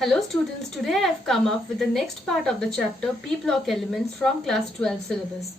Hello students, today I have come up with the next part of the chapter P block elements from class 12 syllabus.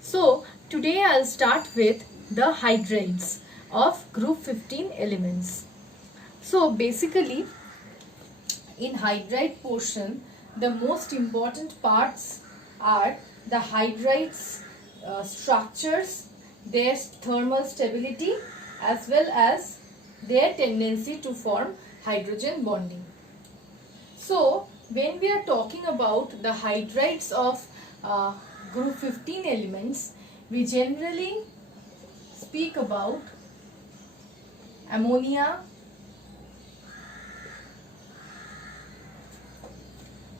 So today I'll start with the hydrides of group 15 elements. So basically in hydride portion the most important parts are the hydrides structures, their thermal stability as well as their tendency to form hydrogen bonding. So, when we are talking about the hydrides of group 15 elements, we generally speak about ammonia,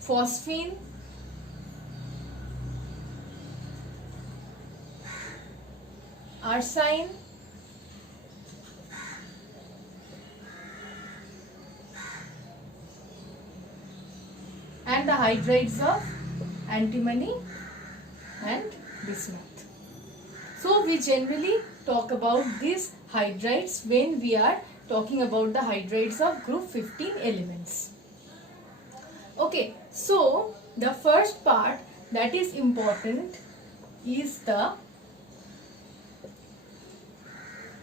phosphine, arsine, and the hydrides of antimony and bismuth. So we generally talk about these hydrides when we are talking about the hydrides of group 15 elements. Okay, so the first part that is important is the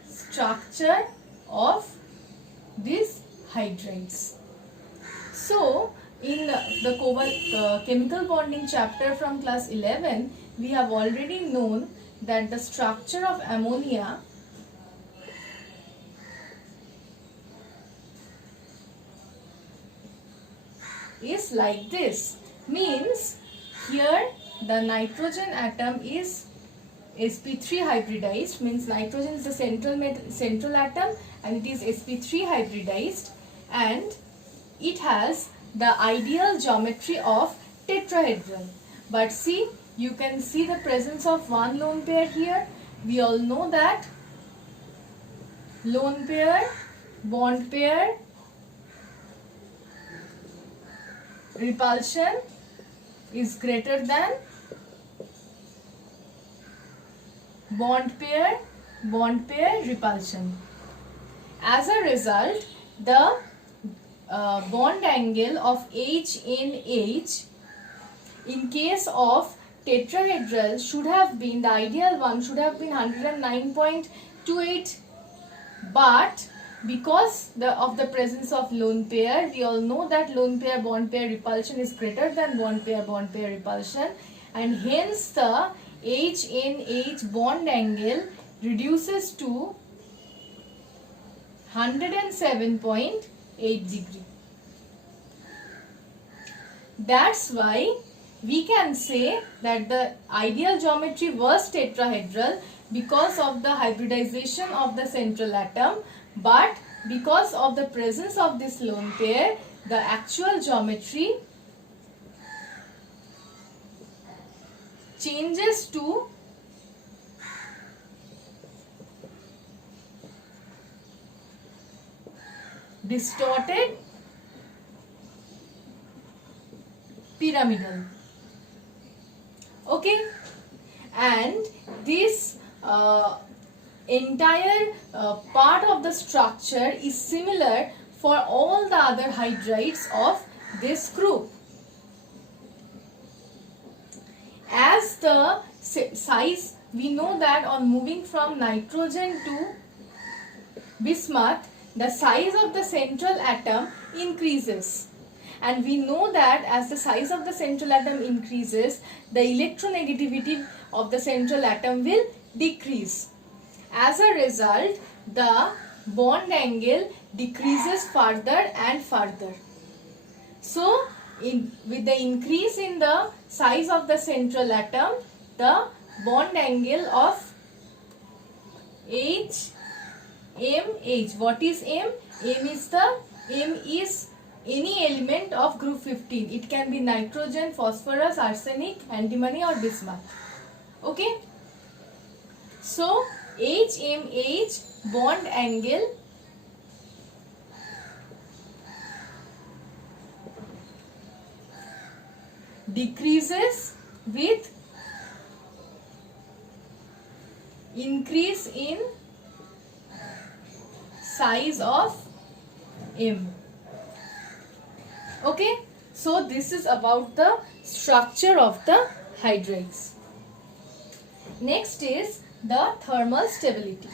structure of these hydrides. So in the chemical bonding chapter from class 11, we have already known that the structure of ammonia is like this. Means here the nitrogen atom is sp3 hybridized, means nitrogen is the central atom and it is sp3 hybridized, and it has the ideal geometry of tetrahedral. But see, you can see the presence of one lone pair here. We all know that lone pair, bond pair, repulsion is greater than bond pair, repulsion. As a result, the bond angle of HNH in case of tetrahedral should have been, the ideal one should have been 109.28, but because of the presence of lone pair, we all know that lone pair bond pair repulsion is greater than bond pair repulsion, and hence the HNH bond angle reduces to 107.8 degree. That's why we can say that the ideal geometry was tetrahedral because of the hybridization of the central atom, but because of the presence of this lone pair, the actual geometry changes to distorted pyramidal. Okay, and this entire part of the structure is similar for all the other hydrides of this group. As the size, we know that on moving from nitrogen to bismuth, the size of the central atom increases, and we know that as the size of the central atom increases, the electronegativity of the central atom will decrease. As a result, the bond angle decreases further and further. So with the increase in the size of the central atom, the bond angle of HMH. What is M? M is any element of group 15. It can be nitrogen, phosphorus, arsenic, antimony or bismuth. Okay. So HMH bond angle decreases with increase in size of M. Okay, so this is about the structure of the hydrides. Next is the thermal stability.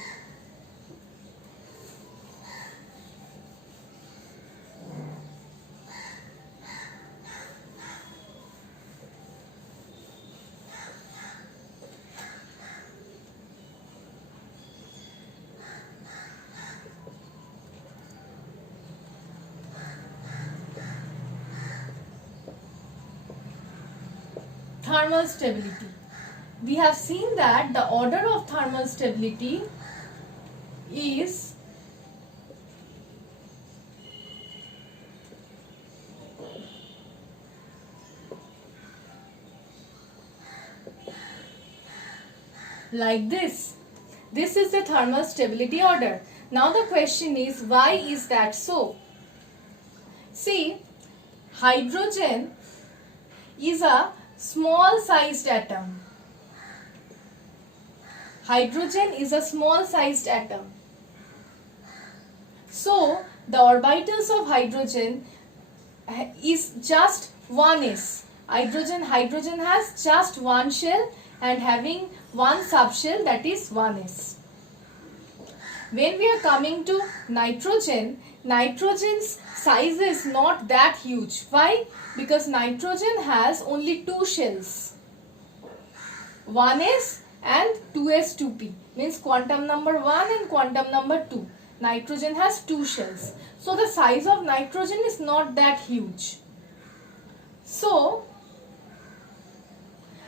Thermal stability. We have seen that the order of thermal stability is like this. This is the thermal stability order. Now the question is, why is that so? See, hydrogen is a small sized atom. Hydrogen is a small sized atom. So the orbitals of hydrogen is just 1s. Hydrogen has just one shell and having one subshell, that is 1s. When we are coming to nitrogen, nitrogen's size is not that huge. Why? Because nitrogen has only two shells, 1s and 2s2p, means quantum number 1 and quantum number 2. Nitrogen has two shells. So the size of nitrogen is not that huge. So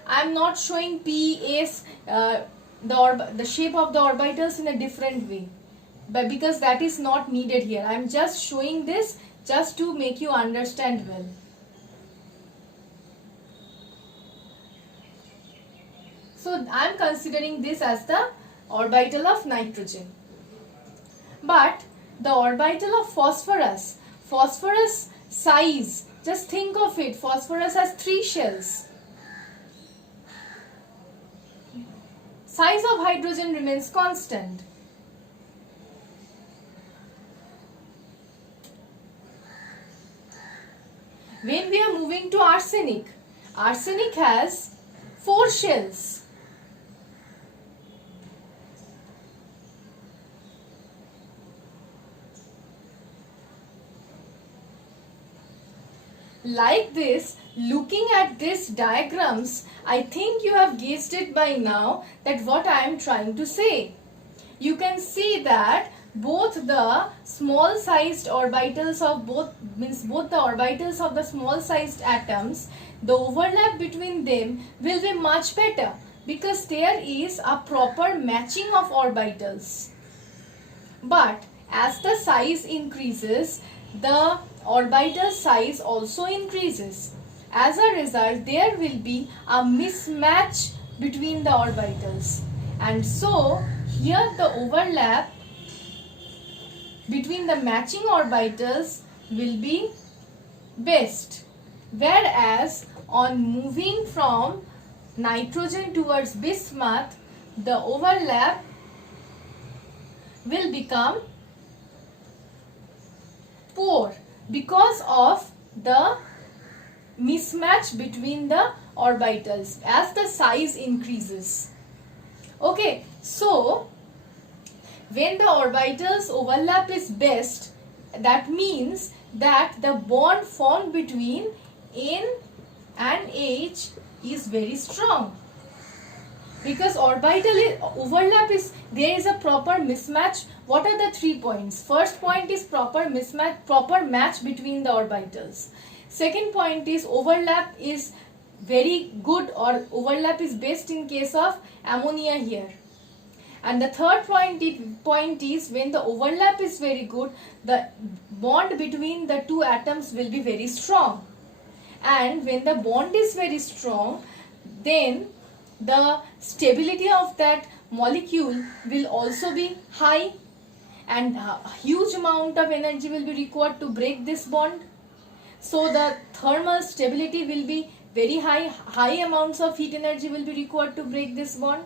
I am not showing P, S, the shape of the orbitals in a different way, but because that is not needed here. I am just showing this just to make you understand well. So I am considering this as the orbital of nitrogen. But the orbital of phosphorus size, just think of it, phosphorus has 3 shells. Size of hydrogen remains constant. When we are moving to arsenic, arsenic has 4 shells. Like this, looking at these diagrams, I think you have guessed it by now that what I am trying to say. You can see that both the small sized orbitals of both the orbitals of the small sized atoms, the overlap between them will be much better because there is a proper matching of orbitals. But as the size increases, the orbital size also increases. As a result, there will be a mismatch between the orbitals. And so, here the overlap between the matching orbitals will be best. Whereas, on moving from nitrogen towards bismuth, the overlap will become poor because of the mismatch between the orbitals as the size increases. Okay, so when the orbitals overlap is best, that means that the bond formed between N and H is very strong. Because orbital overlap is, there is a proper mismatch. What are the 3 points? First point is proper mismatch, proper match between the orbitals. Second point is overlap is very good, or overlap is best in case of ammonia here. And the third point is when the overlap is very good, the bond between the two atoms will be very strong. And when the bond is very strong, then the stability of that molecule will also be high, and a huge amount of energy will be required to break this bond. So the thermal stability will be very high amounts of heat energy will be required to break this bond.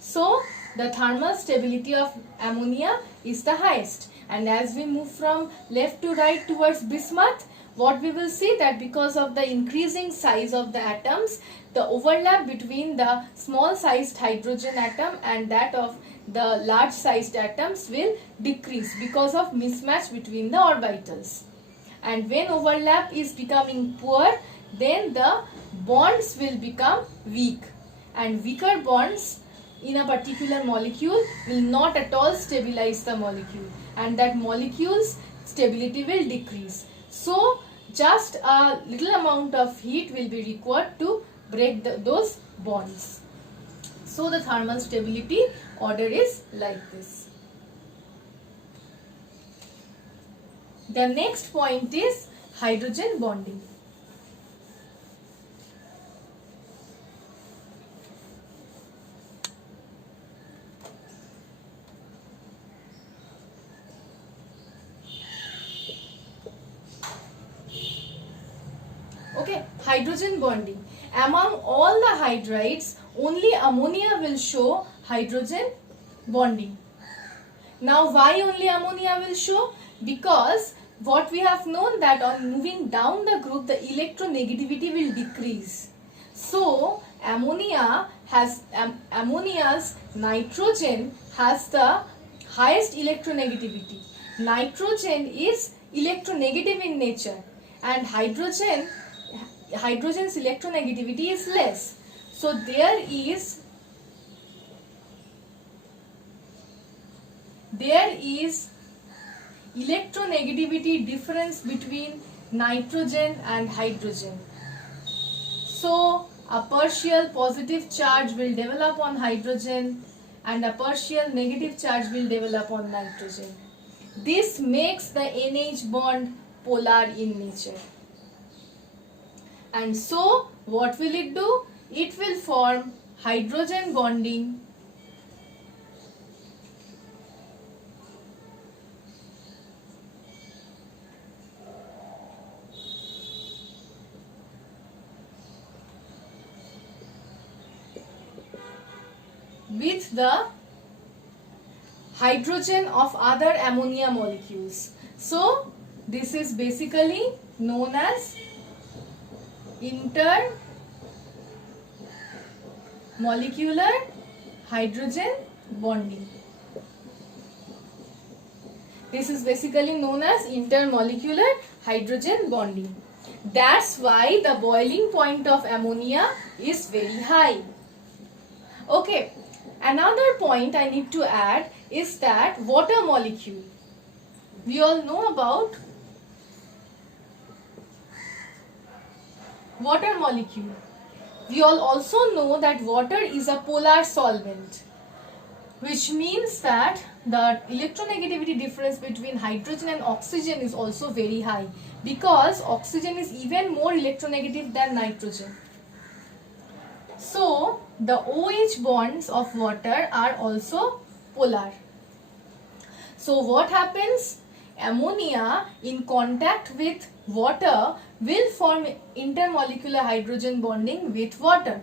So the thermal stability of ammonia is the highest. And as we move from left to right towards bismuth, what we will see that because of the increasing size of the atoms, the overlap between the small sized hydrogen atom and that of the large sized atoms will decrease because of mismatch between the orbitals. And when overlap is becoming poor, then the bonds will become weak, and weaker bonds in a particular molecule will not at all stabilize the molecule, and that molecule's stability will decrease. So just a little amount of heat will be required to break those bonds. So the thermal stability order is like this. The next point is hydrogen bonding. Okay, hydrogen bonding. Among all the hydrides, only ammonia will show hydrogen bonding. Now, why only ammonia will show? Because what we have known that on moving down the group, the electronegativity will decrease. So, ammonia's nitrogen has the highest electronegativity. Nitrogen is electronegative in nature, and hydrogen's electronegativity is less. So there is electronegativity difference between nitrogen and hydrogen. So a partial positive charge will develop on hydrogen and a partial negative charge will develop on nitrogen. This makes the NH bond polar in nature. And so what will it do? It will form hydrogen bonding with the hydrogen of other ammonia molecules. So this is basically known as intermolecular hydrogen bonding. This is basically known as intermolecular hydrogen bonding. That's why the boiling point of ammonia is very high. Okay, another point I need to add is that water molecule. We all know about water molecule. We all also know that water is a polar solvent, which means that the electronegativity difference between hydrogen and oxygen is also very high, because oxygen is even more electronegative than nitrogen. So the OH bonds of water are also polar. So what happens? Ammonia in contact with water will form intermolecular hydrogen bonding with water.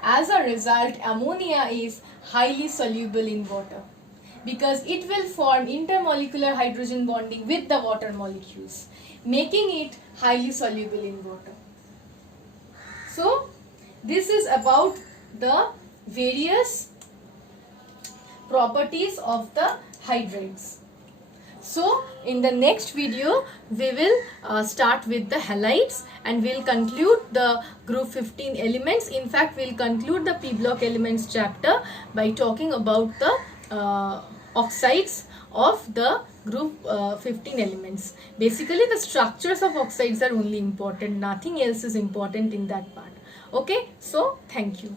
As a result, ammonia is highly soluble in water because it will form intermolecular hydrogen bonding with the water molecules, making it highly soluble in water. So this is about the various properties of the hydrides. So in the next video we will start with the halides and we'll conclude the group 15 elements. In fact, we'll conclude the p block elements chapter by talking about the oxides of the group 15 elements. Basically the structures of oxides are only important, nothing else is important in that part. Okay, so thank you.